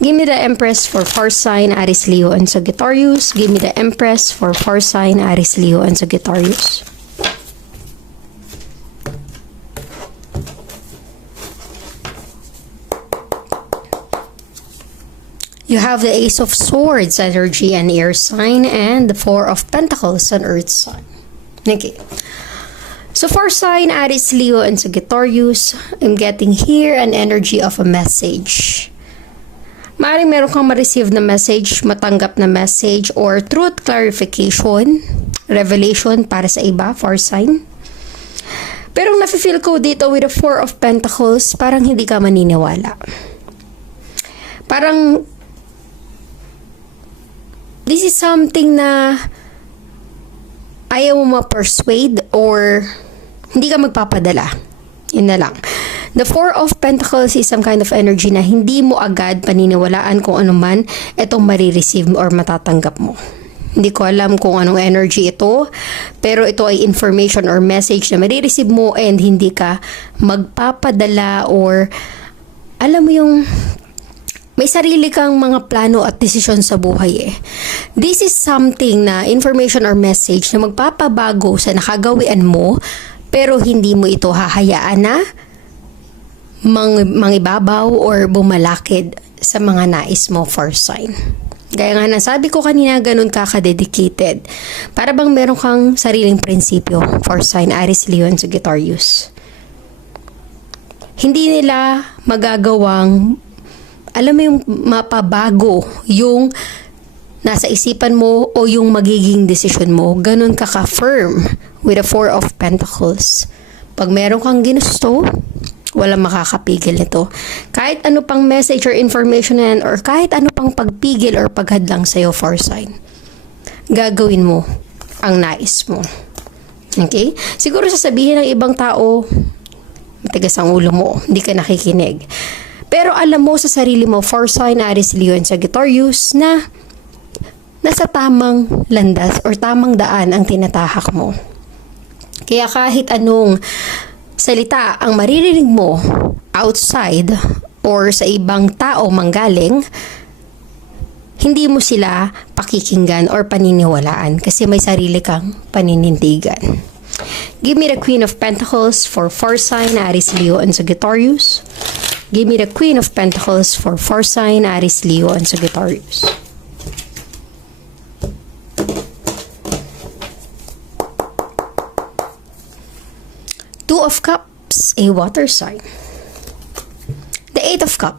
Give me the Empress for fire sign Aries, Leo, and Sagittarius. Give me the Empress for fire sign Aries, Leo, and Sagittarius. You have the Ace of Swords energy and air sign, and the Four of Pentacles on earth sign. Okay. So for sign Aries, Leo, and Sagittarius, I'm getting here an energy of a message. Maaaring meron kang ma-receive na message, matanggap na message, or truth clarification, revelation para sa iba, for sign. Pero nafe-feel ko dito with the Four of Pentacles, parang hindi ka maniniwala. Parang this is something na ayaw mo ma-persuade or hindi ka magpapadala. Yun na lang. The Four of Pentacles is some kind of energy na hindi mo agad paniniwalaan kung ano man itong marireceive or matatanggap mo. Hindi ko alam kung anong energy ito, pero ito ay information or message na marireceive mo and hindi ka magpapadala or alam mo yung may sarili kang mga plano at desisyon sa buhay eh. This is something na information or message na magpapabago sa nakagawian mo, pero hindi mo ito hahayaan na mangibabaw or bumalakid sa mga nais mo for sign. Gaya nga nasabi ko kanina, ganun ka ka-dedicated. Para bang meron kang sariling prinsipyo for sign Aries, Leo, and Sagittarius. Hindi nila magagawang alam mo yung mapabago yung nasa isipan mo o yung magiging decision mo. Ganun ka ka-firm with the Four of Pentacles. Pag meron kang ginusto, walang makakapigil nito. Kahit ano pang message or information yan or kahit ano pang pagpigil or paghadlang sa'yo for sign, gagawin mo ang nais mo. Okay? Siguro sasabihin ng ibang tao, matigas ang ulo mo, hindi ka nakikinig. Pero alam mo sa sarili mo, for sign Aries, Leo, and Sagittarius, na nasa tamang landas or tamang daan ang tinatahak mo. Kaya kahit anong salita ang maririnig mo outside or sa ibang tao manggaling, hindi mo sila pakikinggan or paniniwalaan kasi may sarili kang paninindigan. Give me the Queen of Pentacles for fire sign Aries, Leo, and Sagittarius. Give me the Queen of Pentacles for fire sign Aries, Leo, and Sagittarius. Two of Cups, a water sign. The Eight of Cups,